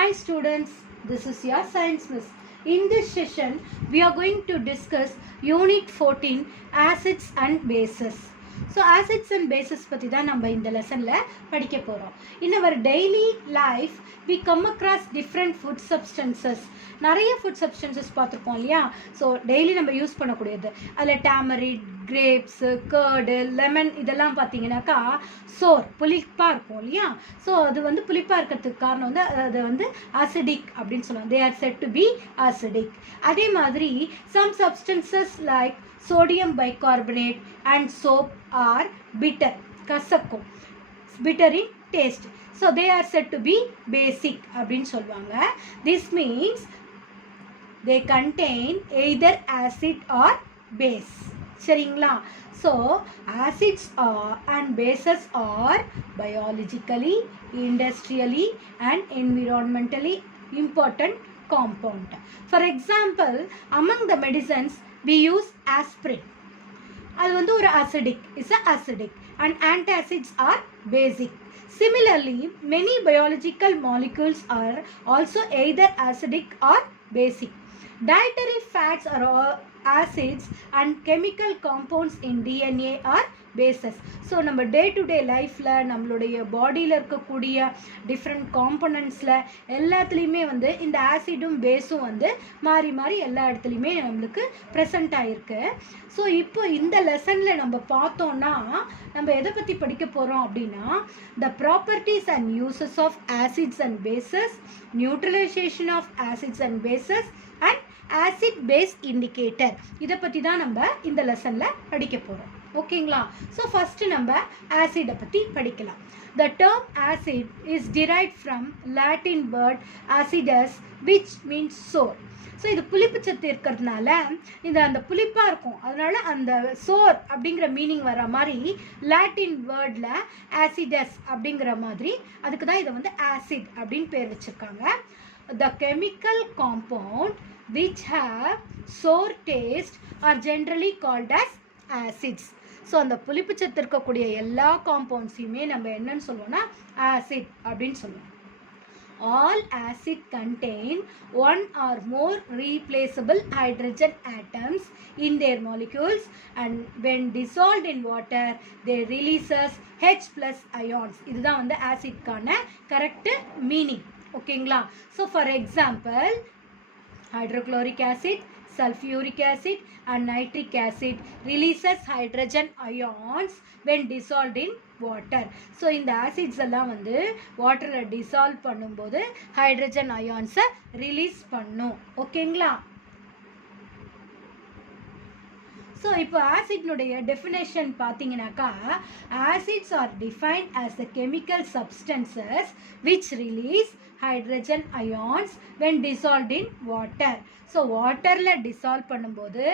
Hi students, this is your science miss. In this session, we are going to discuss Unit 14 Acids and Bases. So acids and bases பற்றி தான் நம்ம இந்த லெசனில் படிக்க போகிறோம். In our daily life, we come across different food substances. நிறைய food substances பார்த்துருப்போம் இல்லையா? ஸோ டெய்லி நம்ம யூஸ் பண்ணக்கூடியது அதில் டேமரிட், கிரேப்ஸு, கர்டு, லெமன் இதெல்லாம் பார்த்தீங்கன்னாக்கா சோர் புளிப்பாக இருக்கும் இல்லையா? ஸோ அது வந்து புளிப்பாக இருக்கிறதுக்கு காரணம் வந்து அது வந்து அசிடிக் அப்படின்னு சொல்லுவாங்க. They are said to be acidic. அதே மாதிரி some substances like sodium bicarbonate and soap are bitter, கசக்கும், bitter in taste. So they are said to be basic அப்படின்னு சொல்லுவாங்க. This means they contain either acid or base. சரிங்களா? So acids are and bases are biologically, industrially and environmentally important compound. For example, among the medicines we use aspirin. அது வந்து ஒரு acidic, is a acidic, and antacids are basic. Similarly, many biological molecules are also either acidic or basic. Dietary fats are all acids and chemical compounds in DNA are bases. So நம்ம day to day லைஃப்பில் நம்மளுடைய பாடியில் இருக்கக்கூடிய different காம்பனன்ட்ஸில் எல்லாத்துலேயுமே வந்து இந்த ஆசிடும் பேஸும் வந்து மாறி மாறி எல்லா இடத்துலையுமே நம்மளுக்கு ப்ரெசண்ட் ஆகிருக்கு. ஸோ இப்போ இந்த லெசனில் நம்ம பார்த்தோன்னா நம்ம எதை பற்றி படிக்க போகிறோம் அப்படின்னா the properties and uses of acids and bases, neutralisation of acids and bases and acid base indicator. இதை பற்றி தான் நம்ம இந்த லெசனில் படிக்க போகிறோம். ஓகேங்களா? ஸோ ஃபஸ்ட்டு நம்ம ஆசிடை பற்றி படிக்கலாம். The term acid is derived from Latin word acidus which means sour. So இது புளிப்புச்சத்து இருக்கிறதுனால அந்த புளிப்பாக இருக்கும், அதனால அந்த சோர் அப்படிங்கிற மீனிங் வர மாதிரி லாட்டின் வேர்டில் ஆசிடஸ் அப்படிங்கிற மாதிரி அதுக்கு தான் இதை வந்து ஆசிட் அப்படின்னு பேர் வச்சுருக்காங்க. The chemical compound which have sour taste are generally called as acids. So அந்த புளிப்புச்சத்து இருக்கக்கூடிய எல்லா காம்பவுண்ட்ஸையுமே நம்ம என்னன்னு சொல்லுவோம்னா ஆசிட் அப்படின்னு சொல்லுவோம். All acid contain one or more replaceable hydrogen atoms in their molecules and when dissolved in water they releases H plus ions. இதுதான் வந்து ஆசிட்கான கரெக்ட் மீனிங். ஓகேங்களா? So for example hydrochloric acid, sulfuric acid and nitric acid releases hydrogen ions when dissolved in water. So இந்த acids எல்லாம் வந்து வாட்டரில் dissolve பண்ணும்போது hydrogen அயான்ஸை release பண்ணும். ஓகேங்களா? ஸோ இப்போ ஆசிட்னுடைய டெஃபினேஷன் பார்த்தீங்கன்னாக்கா acids are defined as the chemical substances which release hydrogen ions when dissolved in water. So வாட்டரில் டிசால்வ் பண்ணும்போது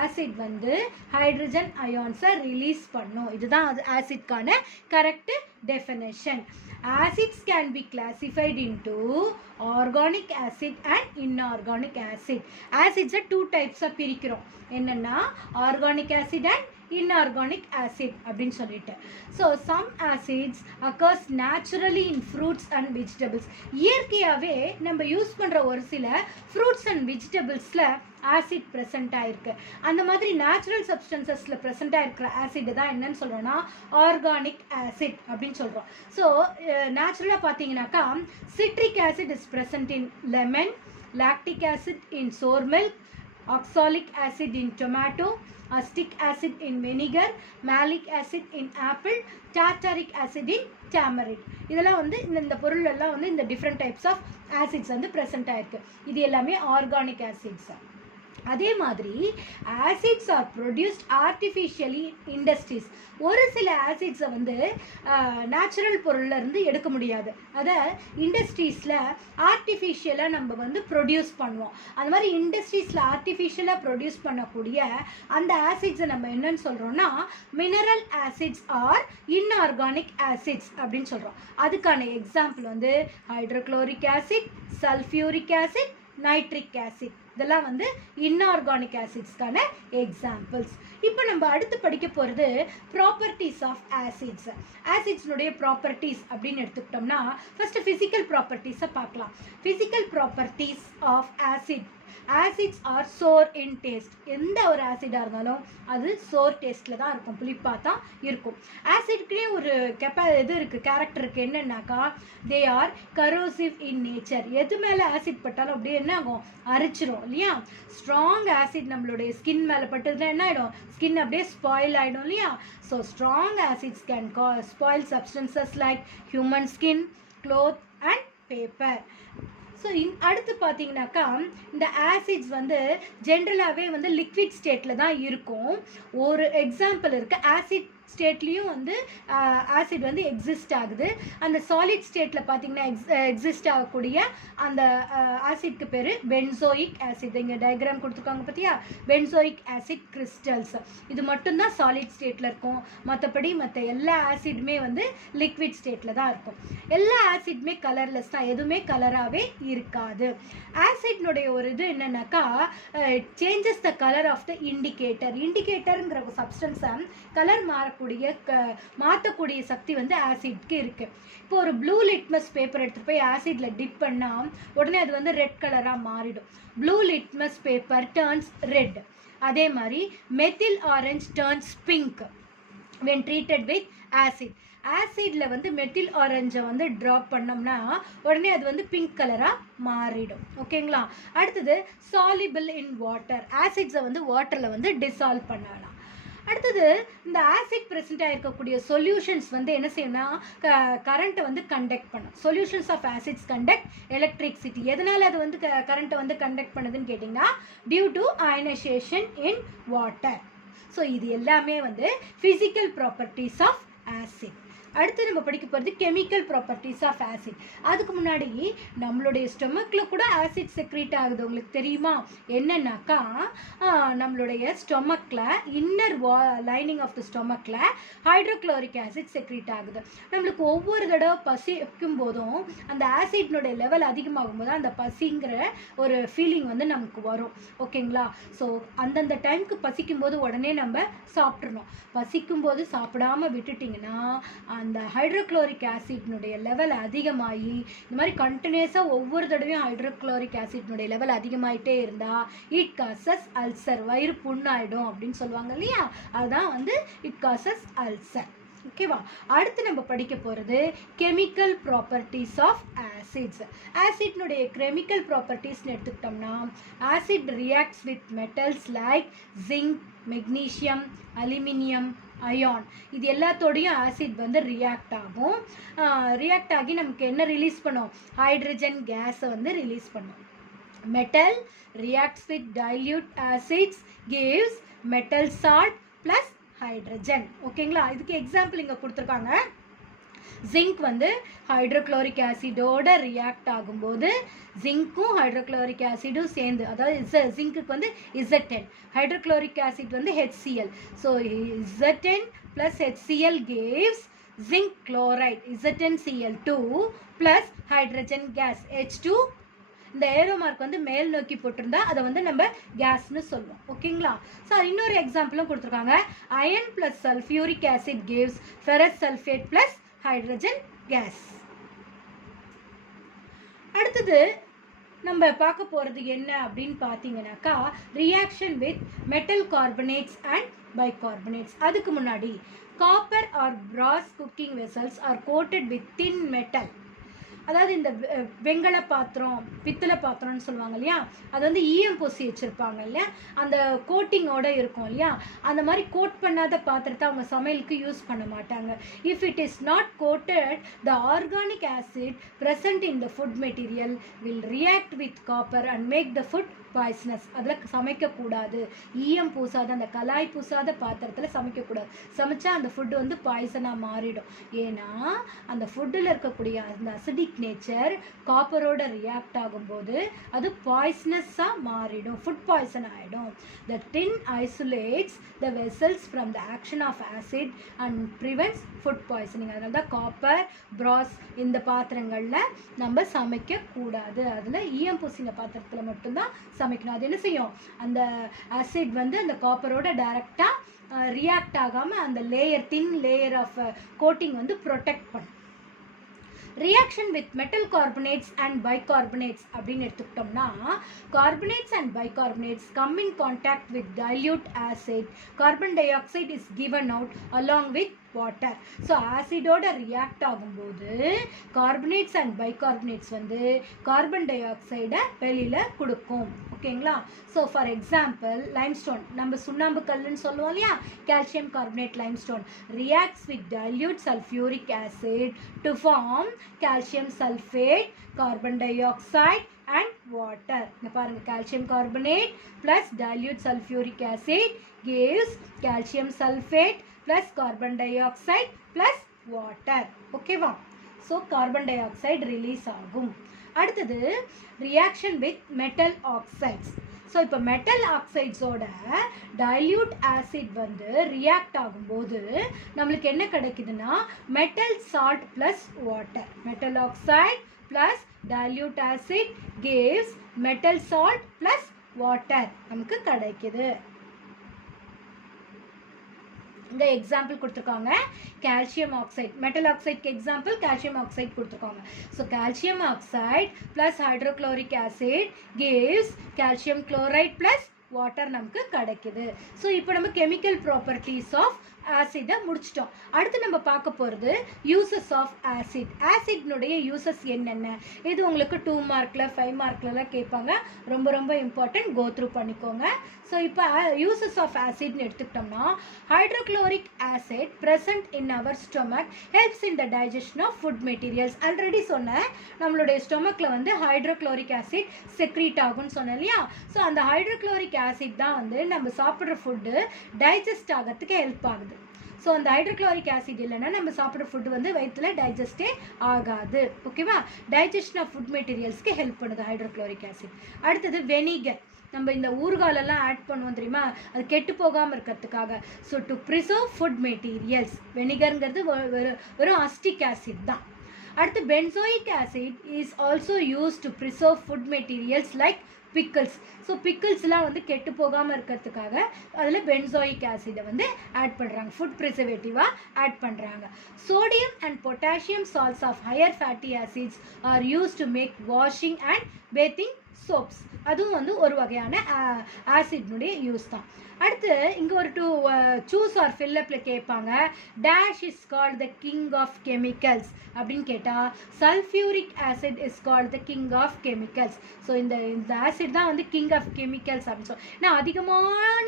ஆசிட் வந்து ஹைட்ரஜன் அயான்ஸை ரிலீஸ் பண்ணும். இதுதான் அது ஆசிட்கான correct definition. Acids can be classified into organic acid and inorganic acid. Acids are two types of பிரிக்கிறோம். என்னன்னா organic acid and inorganic acid அப்படின்னு சொல்லிட்டு. So some acids occurs naturally in fruits and vegetables. இயற்கையாகவே நம்ம use பண்ணுற ஒரு சில fruits and வெஜிடபிள்ஸில் acid present ஆகிருக்கு. அந்த மாதிரி நேச்சுரல் சப்ஸ்டன்சஸில் ப்ரெசென்ட் ஆகிருக்கிற ஆசிட் தான் என்னன்னு சொல்கிறோன்னா ஆர்கானிக் ஆசிட் அப்படின்னு சொல்கிறோம். ஸோ நேச்சுரலாக பார்த்தீங்கன்னாக்கா citric acid is present in lemon, lactic acid in sour milk, oxalic acid in tomato, acetic acid in vinegar, malic acid in apple, tartaric acid in tamarind. இதெல்லாம் வந்து இந்த பொருள் எல்லாம் வந்து இந்த டிஃப்ரெண்ட் டைப்ஸ் ஆஃப் ஆசிட்ஸ் வந்து present ஆயிருக்கு. இது எல்லாமே ஆர்கானிக் ஆசிட்ஸ். அதே மாதிரி acids R produced artificially industries. ஒரு சில ஆசிட்ஸை வந்து நேச்சுரல் பொருளில் இருந்து எடுக்க முடியாது, அதை இண்டஸ்ட்ரீஸில் ஆர்டிஃபிஷியலாக நம்ம வந்து ப்ரொடியூஸ் பண்ணுவோம். அந்த மாதிரி இண்டஸ்ட்ரீஸில் ஆர்டிஃபிஷியலாக ப்ரொடியூஸ் பண்ணக்கூடிய அந்த ஆசிட்ஸை நம்ம என்னன்னு சொல்கிறோன்னா mineral acids R inorganic acids அப்படின்னு சொல்கிறோம். அதுக்கான எக்ஸாம்பிள் வந்து hydrochloric acid, sulphuric acid, nitric acid. இதெல்லாம் வந்து இன்ஆர்கானிக் ஆசிட்ஸ்க்கான எக்ஸாம்பிள்ஸ். இப்போ நம்ம அடுத்து படிக்க போகிறது ப்ராப்பர்ட்டிஸ் ஆஃப் ஆசிட்ஸ். ஆசிட்ஸ்னுடைய ப்ராப்பர்ட்டிஸ் அப்படின்னு எடுத்துக்கிட்டோம்னா ஃபர்ஸ்ட் ஃபிசிக்கல் ப்ராப்பர்ட்டிஸை பார்க்கலாம். Physical properties of acid. Acids are sour in taste. எந்த ஒரு ஆசிடாக இருந்தாலும் அது சோர் டேஸ்ட்டில் தான் இருக்கும், புளிப்பாக தான் இருக்கும். ஆசிட்குனே ஒரு இது இருக்குது, கேரக்டர் இருக்குது. என்னன்னாக்கா they are corrosive in nature. எது மேலே ஆசிட் பட்டாலும் அப்படியே என்ன ஆகும், அரிச்சிரும் இல்லையா. ஸ்ட்ராங் ஆசிட் நம்மளுடைய ஸ்கின் மேலே பட்டதுன்னா என்ன ஆகிடும், ஸ்கின் அப்படியே ஸ்பாயில் ஆகிடும் இல்லையா. So strong acids can spoil substances like human skin, cloth and paper. So அடுத்து பார்த்தீங்கன்னாக்கா இந்த ஆசிட்ஸ் வந்து ஜென்ரலாகவே வந்து லிக்விட் ஸ்டேட்டில் தான் இருக்கும். ஒரு எக்ஸாம்பிள் இருக்குது, ஆசிட் ஸ்டேட்லேயும் வந்து ஆசிட் வந்து எக்ஸிஸ்ட் ஆகுது. அந்த சாலிட் ஸ்டேட்டில் பார்த்தீங்கன்னா எக்ஸிஸ்ட் ஆகக்கூடிய அந்த ஆசிட்க்கு பேர் பென்சோயிக் ஆசிட். இங்கே டயக்ராம் கொடுத்துருக்காங்க பார்த்தியா, பென்சோயிக் ஆசிட் கிறிஸ்டல்ஸ். இது மட்டும்தான் சாலிட் ஸ்டேட்டில் இருக்கும். மற்றபடி மற்ற எல்லா ஆசிடுமே வந்து லிக்விட் ஸ்டேட்டில் தான் இருக்கும். எல்லா ஆசிட்மே கலர்லெஸ் தான், எதுவுமே கலராகவே இருக்காது. ஆசிட்னுடைய ஒரு இது என்னன்னாக்கா changes the colour of the indicator. இண்டிகேட்டருங்கிற ஒரு சப்ஸ்டன்ஸை கலர் மாற்றக்கூடிய சக்தி வந்து ஆசிட்க்கு இருக்குது. இப்போ ஒரு ப்ளூ லிட்மஸ் பேப்பர் எடுத்துகிட்டு போய் ஆசிடில் டிப் பண்ணால் உடனே அது வந்து ரெட் கலராக மாறிடும். Blue litmus paper turns red. அதே மாதிரி methyl orange turns pink when treated with acid. ஆசிடில் வந்து மெத்தில் ஆரஞ்சை வந்து ட்ராப் பண்ணோம்னா உடனே அது வந்து பிங்க் கலராக மாறிடும். ஓகேங்களா. அடுத்தது சாலிபிள் இன் வாட்டர். ஆசிட்ஸை வந்து வாட்டரில் வந்து டிசால்வ் பண்ணலாம். அடுத்தது இந்த ஆசிட் ப்ரெசென்ட் ஆகிருக்கக்கூடிய சொல்யூஷன்ஸ் வந்து என்ன செய்யணும்னா கரண்ட்டை வந்து கண்டக்ட் பண்ணும். Solutions of acids conduct electricity. எதனால் அது வந்து கரண்ட்டை வந்து கண்டக்ட் பண்ணுதுன்னு கேட்டிங்கன்னா due to ionisation in water. So இது எல்லாமே வந்து ஃபிசிக்கல் ப்ராப்பர்ட்டிஸ் ஆஃப் ஆசிட். அடுத்து நம்ம படிக்க போகிறது கெமிக்கல் ப்ராப்பர்ட்டிஸ் ஆஃப் ஆசிட். அதுக்கு முன்னாடி நம்மளுடைய ஸ்டொமக்கில் கூட ஆசிட் செக்ரீட் ஆகுது, உங்களுக்கு தெரியுமா? என்னன்னாக்கா நம்மளுடைய ஸ்டொமக்கில் இன்னர் லைனிங் ஆஃப் த ஸ்டொமக்கில் ஹைட்ரோக்ளோரிக் ஆசிட் செக்ரீட் ஆகுது. நம்மளுக்கு ஒவ்வொரு தடவை பசிக்கும் போதும் அந்த ஆசிட்னுடைய லெவல் அதிகமாகும் போது அந்த பசிங்கிற ஒரு ஃபீலிங் வந்து நமக்கு வரும். ஓகேங்களா. ஸோ அந்தந்த டைமுக்கு பசிக்கும் போது உடனே நம்ம சாப்பிட்றணும். பசிக்கும் போது சாப்பிடாமல் விட்டுட்டிங்கன்னா அந்த ஹைட்ரோக்ளோரிக் ஆசிட்னுடைய லெவல் அதிகமாகி இந்த மாதிரி கண்டினியூஸாக ஒவ்வொரு தடவையும் ஹைட்ரோக்ளோரிக் ஆசிட்னுடைய லெவல் அதிகமாகிட்டே இருந்தால் இட் காசஸ் அல்சர், வயிறு புண்ணாயிடும் அப்படின்னு சொல்லுவாங்க இல்லையா. அதுதான் வந்து இட் காசஸ் அல்சர். ஓகேவா. அடுத்து நம்ம படிக்க போகிறது கெமிக்கல் ப்ராப்பர்ட்டிஸ் ஆஃப் ஆசிட்ஸ். ஆசிட்னுடைய கெமிக்கல் ப்ராப்பர்ட்டிஸ்னு எடுத்துக்கிட்டோம்னா acid reacts with metals like zinc, magnesium, aluminium, iron. இது எல்லாத்தோடையும் ஆசிட் வந்து ரியாக்ட் ஆகும். ரியாக்ட் ஆகி நமக்கு என்ன ரிலீஸ் பண்ணும், ஹைட்ரஜன் கேஸை வந்து ரிலீஸ் பண்ணும். Metal reacts with dilute acids gives metal salt plus hydrogen. ஓகேங்களா. இதுக்கு எக்ஸாம்பிள் இங்கே கொடுத்துருக்காங்க. ஜிங்க் வந்து ஹைட்ரோக்ளோரிக் ஆசிடோட ரியாக்ட் ஆகும்போது ஜிங்க்கும் ஹைட்ரோக்ளோரிக் ஆசிடும் சேர்ந்து, அதாவது ஜிங்க்குக்கு வந்து Z10, ஹைட்ரோக்ளோரிக் ஆசிட் வந்து HCl. So Z10 plus HCl gives zinc chloride ZnCl2 plus hydrogen case H2. இந்த ஏரோ மார்க் வந்து மேல் நோக்கி போட்டிருந்தா அதை வந்து நம்ம கேஸ்னு சொல்லுவோம். ஓகேங்களா. ஸோ இன்னொரு எக்ஸாம்பிளும் கொடுத்துருக்காங்க. Iron plus sulphuric acid gives ferrous sulphate plus hydrogen gas. அடுத்தது நம்ம பார்க்க போகிறது என்ன அப்படின்னு பார்த்தீங்கன்னாக்கா reaction with metal carbonates and bicarbonates. அதுக்கு முன்னாடி copper or brass cooking vessels are coated with thin metal. அதாவது இந்த வெங்கல பாத்திரம், பித்தளை பாத்திரம்னு சொல்லுவாங்க இல்லையா, அது வந்து ஈயம் பூசி வச்சுருப்பாங்க இல்லையா, அந்த கோட்டிங்கோடு இருக்கும் இல்லையா. அந்த மாதிரி கோட் பண்ணாத பாத்திரத்தை அவங்க சமையலுக்கு யூஸ் பண்ண மாட்டாங்க. If it is not coated the organic acid present in the food material will react with copper and make the food poisonous. அதில் சமைக்கக்கூடாது. ஈயம் பூசாத அந்த கலாய் பூசாத பாத்திரத்தில் சமைக்கக்கூடாது. சமைச்சா அந்த ஃபுட்டு வந்து பாய்சனாக மாறிடும். ஏன்னா அந்த ஃபுட்டில் இருக்கக்கூடிய அந்த அசிடிக் நேச்சர் காப்பரோட ரியாக்ட் ஆகும்போது அது பாய்ஸ்னஸாக மாறிடும், ஃபுட் பாய்சன் ஆகிடும். The tin isolates the vessels from the action of acid and prevents food poisoning. அதனால தான் காப்பர், பிராஸ் இந்த பாத்திரங்களில் நம்ம சமைக்கக்கூடாது. அதில் ஈயம் பூசின பாத்திரத்தில் மட்டும்தான் அமைக்கணும். அது என்ன செய்யும், அந்த ஆசிட் வந்து அந்த காப்பரோட டைரெக்டாக ரியாக்ட் ஆகாமல் அந்த layer, thin layer of coating வந்து ப்ரொடெக்ட் பண்ணும். Reaction with metal carbonates and bicarbonates அப்படின்னு எடுத்துக்கிட்டோம்னா, carbonates and bicarbonates come in contact with dilute acid, carbon dioxide is given out along with water. So ஆசிடோட react ஆகும்போது carbonates and bicarbonates வந்து carbon டை ஆக்சைடை வெளியில் கொடுக்கும். ஓகேங்களா? ஸோ ஃபார் எக்ஸாம்பிள் லைம்ஸ்டோன், நம்ம சுண்ணாம்பு கல்லுன்னு சொல்லுவோம் இல்லையா, calcium carbonate limestone reacts with dilute sulphuric acid to form calcium sulfate, carbon dioxide and water. இங்க பாருங்க, calcium carbonate plus dilute sulfuric acid gives calcium sulfate plus carbon dioxide plus water. ஓகேவா? So carbon dioxide release ஆகும். அடுத்தது reaction with metal oxides. So இப்போ metal ஆக்சைட்ஸோட dilute acid வந்து react ஆகும்போது நம்மளுக்கு என்ன கிடைக்குதுன்னா, metal salt plus water. Metal oxide plus dilute acid gives metal salt plus water நமக்கு கிடைக்குது. இந்த எக்ஸாம்பிள் கொடுத்துருக்காங்க, கால்சியம் ஆக்சைடு, மெட்டல் ஆக்சைடுக்கு எக்ஸாம்பிள் கால்சியம் ஆக்சைடு கொடுத்துருக்காங்க. So calcium oxide plus hydrochloric acid gives calcium chloride plus water நமக்கு கிடைக்குது. So இப்போ நம்ம கெமிக்கல் ப்ராப்பர்ட்டிஸ் ஆஃப் ஆசிடை முடிச்சிட்டோம். அடுத்து நம்ம பார்க்க போகிறது யூசஸ் ஆஃப் ஆசிட். ஆசிட்னுடைய யூசஸ் என்னென்ன, இது உங்களுக்கு 2 மார்க்கில் 5 மார்க்லலாம் கேட்பாங்க. ரொம்ப ரொம்ப இம்பார்ட்டன்ட், கோ த்ரூ பண்ணிக்கோங்க. ஸோ இப்போ யூசஸ் ஆஃப் ஆசிட்னு எடுத்துக்கிட்டோம்னா, hydrochloric acid present in our stomach helps in the digestion of food materials. Already சொன்னேன், நம்மளுடைய ஸ்டொமக்கில் வந்து ஹைட்ரோக்ளோரிக் ஆசிட் செக்ரீட் ஆகும்னு சொன்னேன் இல்லையா. ஸோ அந்த ஹைட்ரோக்ளோரிக் ஆசிட் தான் வந்து நம்ம சாப்பிட்ற ஃபுட்டு டைஜஸ்ட் ஆகிறதுக்கு ஹெல்ப் ஆகுது. ஸோ அந்த ஹைட்ரோக்ளோரிக் ஆசிட் இல்லைன்னா நம்ம சாப்பிட்ற ஃபுட்டு வந்து வயிற்றில் டைஜஸ்டே ஆகாது. ஓகேவா? டைஜஷன் ஆஃப் ஃபுட் மெட்டீரியல்ஸ்க்கு ஹெல்ப் பண்ணுது ஹைட்ரோக்ளோரிக் ஆசிட். அடுத்தது வெனிகர், நம்ம இந்த ஊறுகாலெல்லாம் ஆட் பண்ணுவோம் தெரியுமா, அது கெட்டு போகாமல் இருக்கிறதுக்காக. So to preserve food materials, வெனிகருங்கிறது வெறும் அஸ்டிக் ஆசிட் தான். அடுத்து benzoic acid is also use to preserve food materials like pickles. So பிக்கிள்ஸ்லாம் வந்து கெட்டு போகாமல் இருக்கிறதுக்காக அதில் பென்சோயிக் ஆசிடை வந்து ஆட் பண்ணுறாங்க, ஃபுட் ப்ரிசர்வேட்டிவாக ஆட் பண்ணுறாங்க. Sodium and potassium salts of higher fatty acids are use to make washing and bathing soaps. அதுவும் வந்து ஒரு வகையான ஆசிட்னுடைய யூஸ் தான். அடுத்து இங்கே ஒரு சூஸ் ஆர் ஃபில்லப்பில் கேட்பாங்க, dash is called the king of chemicals அப்படின்னு கேட்டால் sulphuric acid is called the king of chemicals. So இந்த ஆசிட் தான் வந்து கிங் ஆஃப் கெமிக்கல்ஸ் அப்படின்னு சொல்லி. ஏன்னா அதிகமான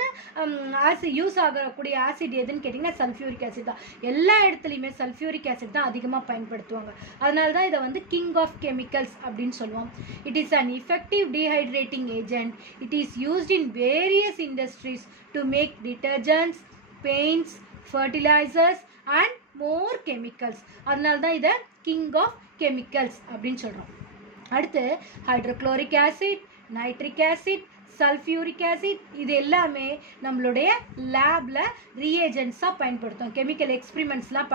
ஆசிட் யூஸ் ஆகக்கூடிய ஆசிட் எதுன்னு கேட்டிங்கன்னா சல்ஃபியூரிக் ஆசிட் தான். எல்லா இடத்துலையுமே சல்ஃபியூரிக் ஆசிட் தான் அதிகமாக பயன்படுத்துவாங்க. அதனால தான் இதை வந்து கிங் ஆஃப் கெமிக்கல்ஸ் அப்படின்னு சொல்லுவோம். It is an effective dehydrating agent. It is used in various industries to make detergents, paints, fertilizers and more chemicals. அதனால தான் இதை கிங் ஆஃப் கெமிக்கல்ஸ் அப்படின்னு சொல்கிறோம். அடுத்து hydrochloric acid, nitric acid, sulphuric acid, இது எல்லாமே நம்மளுடைய லேபில் ரீஏஜென்ட்ஸாக பயன்படுத்தும். கெமிக்கல் எக்ஸ்பிரிமெண்ட்ஸ்லாம்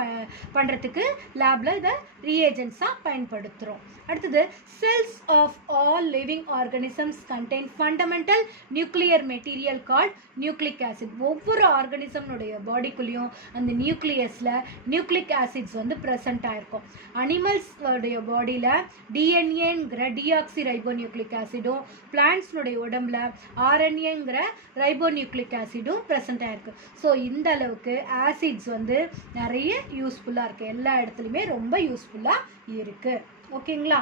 பண்ணுறதுக்கு லேபில் இதை ரீஏஜென்ட்ஸாக பயன்படுத்துகிறோம். அடுத்தது cells of all living organisms contain fundamental nuclear material called nucleic acid. ஒவ்வொரு ஆர்கானிசம்னுடைய பாடிக்குள்ளேயும் அந்த நியூக்ளியஸில் நியூக்ளிக் ஆசிட்ஸ் வந்து ப்ரெசண்ட் ஆகிருக்கும். அனிமல்ஸோடைய பாடியில் டிஎன்ஏங்கிற டிஆக்சி ரைபோ நியூக்ளிக் ஆசிடும், பிளான்ட்ஸ்னுடைய உடம்புல ஆர்என்ஏங்கிற ரைபோ நியூக்ளிக் ஆசிடும் ப்ரெசண்ட் ஆகிருக்கு. ஸோ இந்த அளவுக்கு ஆசிட்ஸ் வந்து நிறைய யூஸ்ஃபுல்லாக இருக்குது, எல்லா இடத்துலையுமே ரொம்ப யூஸ்ஃபுல்லாக இருக்குது. ஓகேங்களா?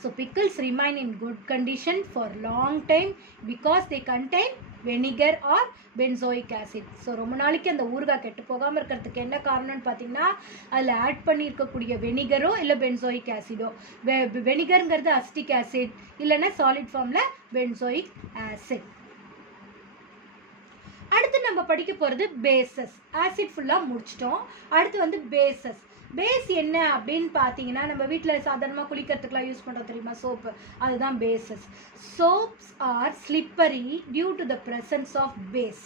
So pickles remain in good condition for long time because they contain vinegar or benzoic acid. So ரொம்ப நாளைக்கு அந்த ஊறுகாய் கெட்டு போகாமல் இருக்கிறதுக்கு என்ன காரணம்னு பார்த்தீங்கன்னா, அதில் ஆட் பண்ணியிருக்கக்கூடிய வெனிகரோ இல்லை பென்சோயிக் ஆசிடோ. வெனிகருங்கிறது அஸ்டிக் ஆசிட், இல்லைன்னா சாலிட் ஃபார்மில் பென்சோயிக் ஆசிட். அடுத்து நம்ம படிக்க போகிறது பேசஸ். ஆசிட் ஃபுல்லாக முடிச்சிட்டோம். அடுத்து வந்து பேசஸ். பேஸ் என்ன அப்படின்னு பார்த்தீங்கன்னா, நம்ம வீட்டில் சாதாரணமாக குளிக்கிறதுக்குலாம் யூஸ் பண்ணுறோம் தெரியுமா, சோப்பு, அதுதான் bases. Soaps are slippery due to the presence of base.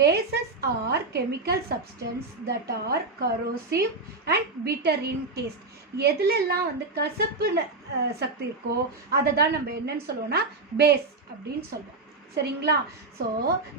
bases are chemical substance that are corrosive and bitter in taste. எதுலெல்லாம் வந்து கசப்பு சக்தி இருக்கோ அதை தான் நம்ம என்னன்னு சொல்லுவோம்னா பேஸ் அப்படின்னு சொல்லுவோம். சரிங்களா? So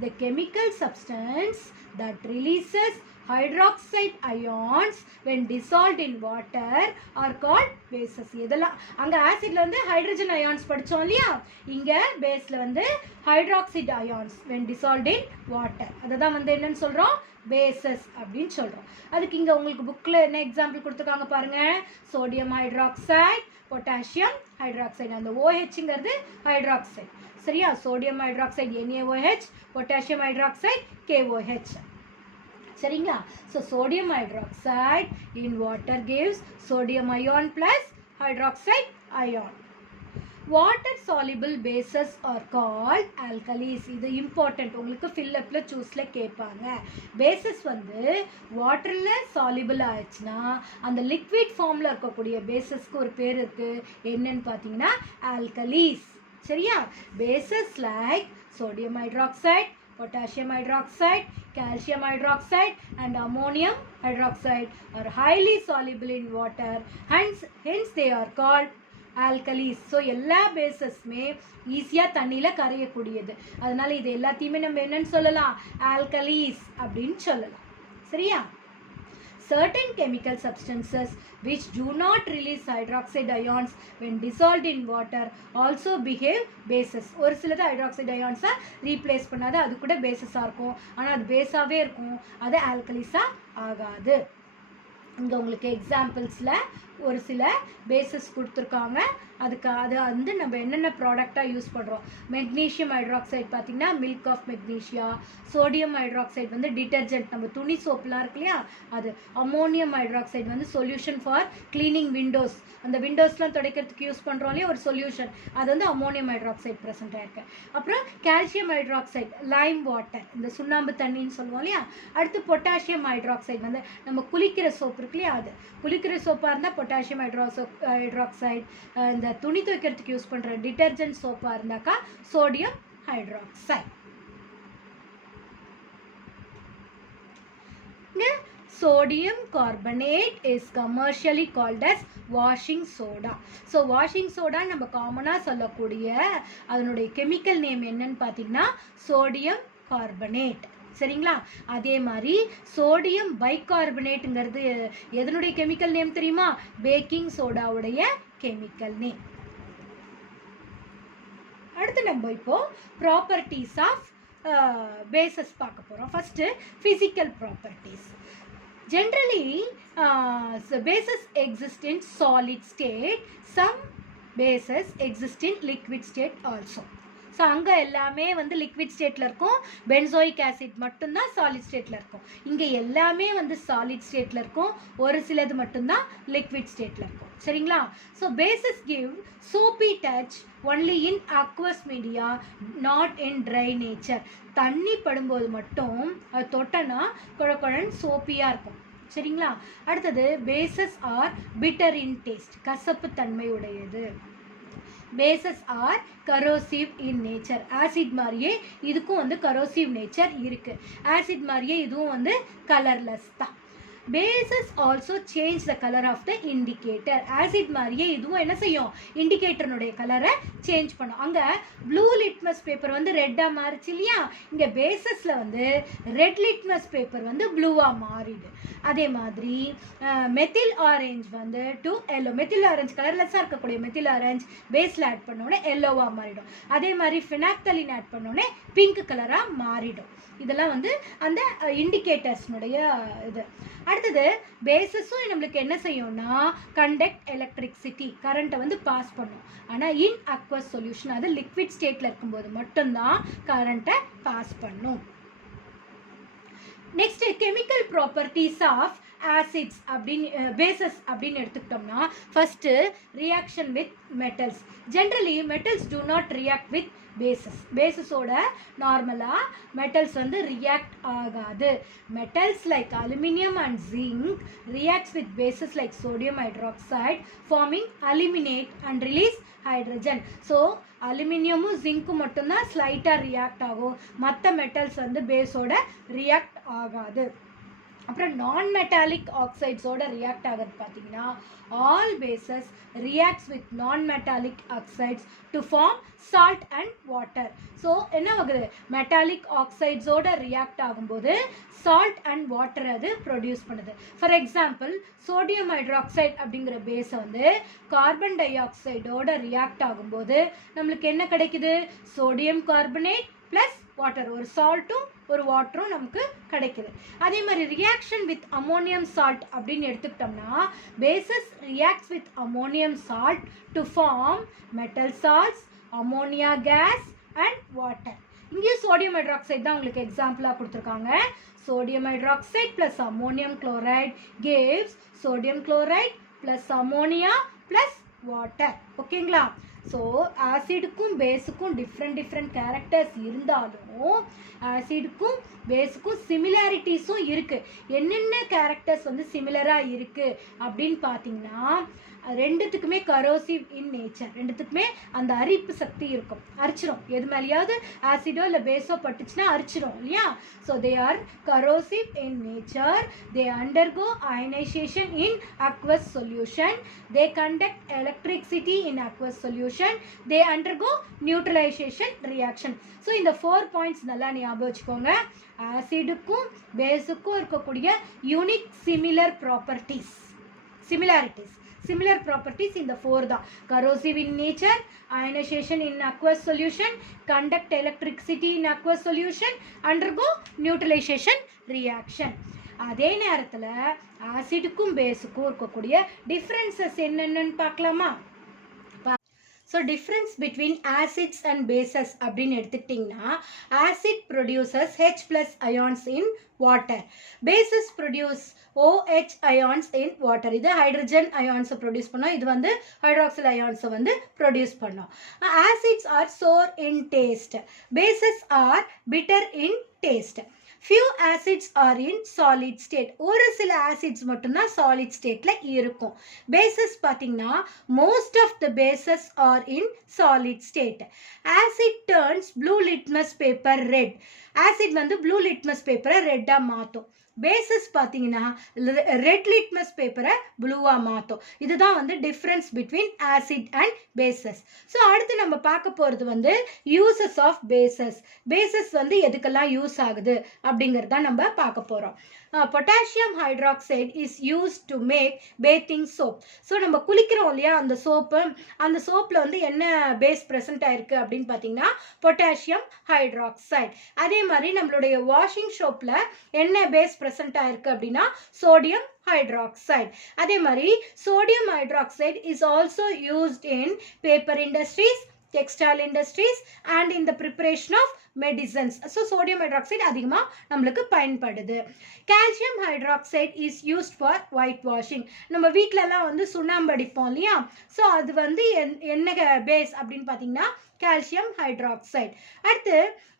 the chemical substance that releases hydroxide ions when dissolved in water are called bases. இதெல்லாம் அங்கே ஆசிட்ல வந்து ஹைட்ரஜன் அயான்ஸ் படித்தோம் இல்லையா, இங்கே பேஸில் வந்து hydroxide ions when dissolved in water, அதை தான் வந்து என்னன்னு சொல்கிறோம் பேசஸ் அப்படின்னு சொல்கிறோம். அதுக்கு இங்கே உங்களுக்கு புக்கில் என்ன எக்ஸாம்பிள் கொடுத்துருக்காங்க பாருங்கள். Sodium hydroxide, potassium hydroxide. அந்த OHங்கிறது ஹைட்ராக்சைடு. சரியா? Sodium hydroxide NaOH, potassium hydroxide KOH. சரிங்களா? So sodium hydroxide in water gives sodium ion plus hydroxide ion. Water soluble bases are called alkalis. இது இம்பார்ட்டன்ட், உங்களுக்கு ஃபில்லப்ல சூஸ்ல கேட்பாங்க. பேசஸ் வந்து வாட்டர்ல சாலிபிள் ஆயிடுச்சுன்னா அந்த லிக்விட் ஃபார்ம்ல இருக்கக்கூடிய பேசஸ்க்கு ஒரு பேர் இருக்கு. என்னன்னு பார்த்தீங்கன்னா ஆல்கலீஸ். சரியா? Bases like sodium hydroxide, potassium hydroxide, calcium hydroxide and ammonium hydroxide are highly soluble in water. Hence they are called alkalis. So எல்லா பேசஸ்மே ஈஸியாக தண்ணியில் கரையக்கூடியது. அதனால இது எல்லாத்தையுமே நம்ம என்னன்னு சொல்லலாம் ஆல்கலீஸ் அப்படின்னு சொல்லலாம். சரியா? Certain chemical substances which do not release hydroxide ions when dissolved in water also behave bases. ஒரு சிலது ஹைட்ராக்சைடு அயான்ஸை ரீப்ளேஸ் பண்ணாது, அது கூட பேசஸாக இருக்கும். ஆனால் அது பேஸாகவே இருக்கும், அது ஆல்கலிஸாக ஆகாது. இங்கே உங்களுக்கு எக்ஸாம்பிள்ஸில் ஒரு சில பேசஸ் கொடுத்துருக்காங்க. அது வந்து நம்ம என்னென்ன ப்ராடக்டாக யூஸ் பண்ணுறோம். மெக்னீஷியம் ஹைட்ராக்சைடு பார்த்திங்கன்னா milk of magnesia. Sodium hydroxide வந்து டிட்டர்ஜென்ட், நம்ம துணி சோப்புலாம் இருக்கு இல்லையா அது. அமோனியம் ஹைட்ராக்சைடு வந்து சொல்யூஷன் ஃபார் கிளீனிங் விண்டோஸ், அந்த விண்டோஸ்லாம் துடைக்கிறதுக்கு யூஸ் பண்ணுறோம் இல்லையா ஒரு சொல்யூஷன், அது வந்து அமோனியம் ஹைட்ராக்சைடு ப்ரெசென்ட் ஆயிருக்கு. அப்புறம் கால்சியம் ஹைட்ராக்சைடு லைம் வாட்டர், இந்த சுண்ணாம்பு தண்ணின்னு சொல்லுவோம் இல்லையா. அடுத்து பொட்டாசியம் ஹைட்ராக்சைடு வந்து நம்ம குளிக்கிற சோப்பு இருக்கு இல்லையா அது. குளிக்கிற சோப்பாக இருந்தால் பொட்டாசியம் ஹைட்ராக்சைடு, இந்த துணி துவைக்கிறதுக்கு யூஸ் பண்ணுற டிட்டர்ஜென்ட் சோப்பாக இருந்தாக்கா sodium hydroxide. Sodium carbonate is commercially called as washing soda. So washing soda நம்ம காமனாக சொல்லக்கூடிய அதனுடைய கெமிக்கல் நேம் என்னன்னு பார்த்தீங்கன்னா சோடியம் கார்பனேட். சரிங்களா? அதே மாதிரி சோடியம் பைகார்பனேட்டுங்கிறது எதனுடைய கெமிக்கல் நேம் தெரியுமா? பேக்கிங் சோடாவுடைய கெமிக்கல் நேம். அடுத்து நம்ம இப்போ ப்ராப்பர்ட்டிஸ் ஆஃப் பேசஸ் பார்க்க போகிறோம். First physical properties. Generally, bases exist in solid state. Some bases exist in liquid state also. So அங்கே எல்லாமே வந்து லிக்விட் ஸ்டேட்டில் இருக்கும். பென்சோயிக் ஆசிட் மட்டும்தான் சாலிட் ஸ்டேட்டில் இருக்கும். இங்கே எல்லாமே வந்து சாலிட் ஸ்டேட்டில் இருக்கும், ஒரு சிலது மட்டும்தான் லிக்விட் ஸ்டேட்டில் இருக்கும். சரிங்களா? So bases give soapy touch only in aqueous media, not in dry nature. தண்ணி படும்போது மட்டும் அது தொட்டனா குழக்குழன்னு சோப்பியாக இருக்கும். சரிங்களா? அடுத்தது bases are bitter in taste, கசப்பு தன்மை உடையது. Bases are corrosive in nature. Acid மாதிரியே இதுக்கும் வந்து கரோசிவ் நேச்சர் இருக்குது. ஆசிட் மாதிரியே இதுவும் வந்து கலர்லெஸ் தான். Bases also change the colour of the indicator. Acid மாதிரியே இதுவும் என்ன செய்யும், இண்டிகேட்டருடைய கலரை சேஞ்ச் பண்ணும். அங்கே ப்ளூ லிட்மஸ் பேப்பர் வந்து ரெட்டாக மாறிச்சு இல்லையா, இங்கே பேசஸில் வந்து ரெட் லிட்மஸ் பேப்பர் வந்து ப்ளூவாக மாறிடு. அதே மாதிரி மெத்தில் ஆரஞ்ச் வந்து டு எல்லோ, மெத்தில் ஆரஞ்ச் கலர்லெஸ்ஸாக இருக்கக்கூடிய மெத்தில் ஆரஞ்ச் பேஸில் ஆட் பண்ணோடனே எல்லோவாக மாறிடும். அதே மாதிரி ஃபினாக்தலின் ஆட் பண்ணோடனே பிங்க் கலராக மாறிடும். இதெல்லாம் வந்து அந்த இண்டிகேட்டர்ஸ்னுடைய இது. அடுத்தது பேசஸும் நம்மளுக்கு என்ன செய்யும்னா கண்டக்ட் எலக்ட்ரிசிட்டி, கரண்ட்டை வந்து பாஸ் பண்ணும். ஆனால் இன் அக்வஸ் சொல்யூஷன், அது லிக்விட் ஸ்டேட்டில் இருக்கும்போது மட்டும்தான் கரண்ட்டை பாஸ் பண்ணும். Next, chemical properties of acids bases அப்படின்னு எடுத்துக்கிட்டோம்னா first reaction with metals. Generally metals do not react with bases ஓட நார்மலா metals வந்து react ஆகாது. Metals like aluminum and zinc reacts with bases like sodium hydroxide forming aluminate and release hydrogen. So அலுமினியமும் ஜிங்க்கும் மட்டும்தான் ஸ்லைட்டாக react ஆகும். மற்ற metals வந்து பேஸோட react ஆகாது. அப்புறம் நான் மெட்டாலிக் ஆக்சைட்ஸோட ரியாக்ட் ஆகிறது பார்த்தீங்கன்னா all bases reacts with non metallic oxides to form salt and water. So என்ன ஆகுது, மெட்டாலிக் ஆக்சைட்ஸோட ரியாக்ட் ஆகும்போது சால்ட் அண்ட் வாட்டர் அது ப்ரொடியூஸ் பண்ணுது. ஃபார் எக்ஸாம்பிள் சோடியம் ஹைட்ராக்சைடு அப்படிங்கிற பேஸை வந்து கார்பன் டை ஆக்சைடோட ரியாக்ட் ஆகும்போது நம்மளுக்கு என்ன கிடைக்குது, சோடியம் கார்பனேட் ப்ளஸ் வாட்டர், ஒரு சால்ட்டும் ஒரு வாட்டரும் நமக்கு கிடைக்குது. அதே மாதிரி ரியாக்ஷன் வித் அமோனியம் சால்ட் அப்படின்னு எடுத்துக்கிட்டோம்னா bases reacts with ammonium salt to form metal salts, ammonia gas and water. இங்கேயும் சோடியம் ஹைட்ராக்சைடு தான் உங்களுக்கு எக்ஸாம்பிளாக கொடுத்துருக்காங்க. Sodium hydroxide plus ammonium chloride gives sodium chloride plus ammonia plus water. ஓகேங்களா? So ஆசிடுக்கும் பேஸுக்கும் டிஃப்ரெண்ட் கேரக்டர்ஸ் இருந்தாலும் ஆசிடுக்கும் பேஸுக்கும் சிமிலாரிட்டிஸும் இருக்குது. என்னென்ன கேரக்டர்ஸ் வந்து சிமிலராக இருக்குது அப்படின்னு பார்த்தீங்கன்னா ரெண்டுத்துக்குமே கரோசிவ் இன் நேச்சர், ரெண்டுத்துக்குமே அந்த அரிப்பு சக்தி இருக்கும், அரிச்சிடும். எது மேலேயாவது ஆசிடோ இல்லை பேஸோ பட்டுச்சுன்னா அரிச்சிடும் இல்லையா? So they are corrosive in nature. They undergo ionisation in aqueous solution. They conduct electricity in aqueous solution. They undergo neutralization reaction. So இந்த 4 பாயிண்ட்ஸ் நல்லா ஞாபகம் வச்சுக்கோங்க. ஆசிடுக்கும் பேஸுக்கும் இருக்கக்கூடிய unique similar properties in the 4 தான். corrosive in nature, ionization in aqueous solution, conduct electricity in aqueous solution, undergo neutralization reaction. அதே நேரத்தில் ஆசிடுக்கும் பேஸுக்கும் இருக்கக்கூடிய differences என்னென்னு பார்க்கலாமா? So difference between acids and bases அப்படின்னு எடுத்துக்கிட்டிங்கன்னா acid produces H+ ions in water, bases produce OH ions in water. இது hydrogen அயான்ஸை produce பண்ணோம், இது வந்து ஹைட்ராக்சில் அயான்ஸை வந்து ப்ரொடியூஸ் பண்ணோம். Acids are sour in taste, bases are bitter in taste. few acids are in solid state, ஒரு சில acids மட்டும்தான் solid stateல இருக்கும். bases பார்த்தீங்கன்னா most of the bases are in solid state. acid turns blue litmus paper red, acid வந்து blue litmus paper ரெட்டா மாற்றும். Bases பார்த்தீங்கன்னா red litmus பேப்பரை ப்ளூவாக மாற்றும். இதுதான் வந்து difference between acid and bases. So அடுத்து நம்ம பார்க்க போகிறது வந்து யூசஸ் ஆஃப் பேசஸ் வந்து எதுக்கெல்லாம் யூஸ் ஆகுது அப்படிங்கிறத நம்ம பார்க்க போகிறோம். Potassium hydroxide is use to make bathing soap. So நம்ம குளிக்கிறோம் இல்லையா, அந்த சோப்பில் வந்து என்ன பேஸ் ப்ரெசென்ட் ஆயிருக்கு அப்படின்னு பார்த்தீங்கன்னா பொட்டாசியம் ஹைட்ராக்சைடு. அதே மாதிரி நம்மளுடைய வாஷிங் சோப்பில் என்ன பேஸ் ப்ரெசென்ட் ஆயிருக்கு அப்படின்னா சோடியம் hydroxide. அதே மாதிரி sodium hydroxide is also used in paper industries, textile industries and in the preparation of medicines. So sodium hydroxide அதிகமா நம்மளுக்கு பயன்படுது. calcium hydroxide is used for white washing. நம்ம வீட்லலாம் வந்து சுண்ணாம்பு அடிப்போம் இல்லையா, ஸோ அது வந்து என்ன பேஸ் அப்படின்னு பார்த்தீங்கன்னா calcium hydroxide. அடுத்து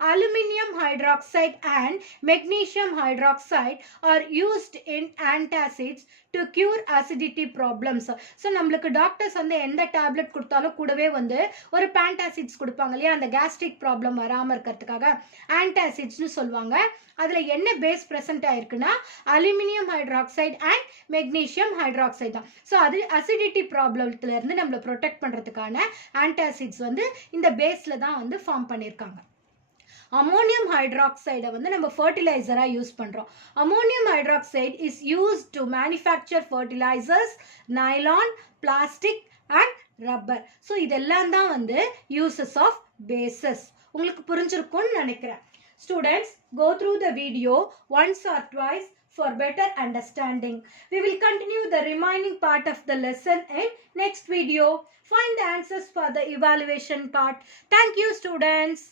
aluminum hydroxide and magnesium hydroxide are used in antacids to cure acidity problems. So நம்மளுக்கு டாக்டர்ஸ் வந்து எந்த டேப்லெட் கொடுத்தாலும் கூடவே வந்து ஒரு பேண்டாசிட்ஸ் கொடுப்பாங்க இல்லையா, அந்த கேஸ்ட்ரிக் ப்ராப்ளம் வராமல் இருக்கிறதுக்காக ஆன்டாசிட்ஸ்னு சொல்லுவாங்க. அதில் என்ன பேஸ் ப்ரெசென்ட் ஆயிருக்குன்னா aluminium hydroxide and magnesium hydroxide தான். ஸோ அது அசிடிட்டி ப்ராப்ளத்துலேருந்து நம்மளை ப்ரொடெக்ட் பண்ணுறதுக்கான ஆன்டாசிட்ஸ் வந்து இந்த பேஸில் தான் வந்து ஃபார்ம் பண்ணியிருக்காங்க. அமோனியம் ஹைட்ராக்சைடை வந்து நம்ம ஃபர்டிலைசராக யூஸ் பண்ணுறோம். Ammonium hydroxide is used to manufacture fertilisers, nylon, plastic and rubber. So இதெல்லாம் தான் வந்து யூசஸ் ஆஃப் பேசஸ். உங்களுக்கு புரிஞ்சிருக்கும்னு நினைக்கிறேன். Students, go through the video once or twice for better understanding. We will continue the remaining part of the lesson in next video. Find the answers for the evaluation part. Thank you, students.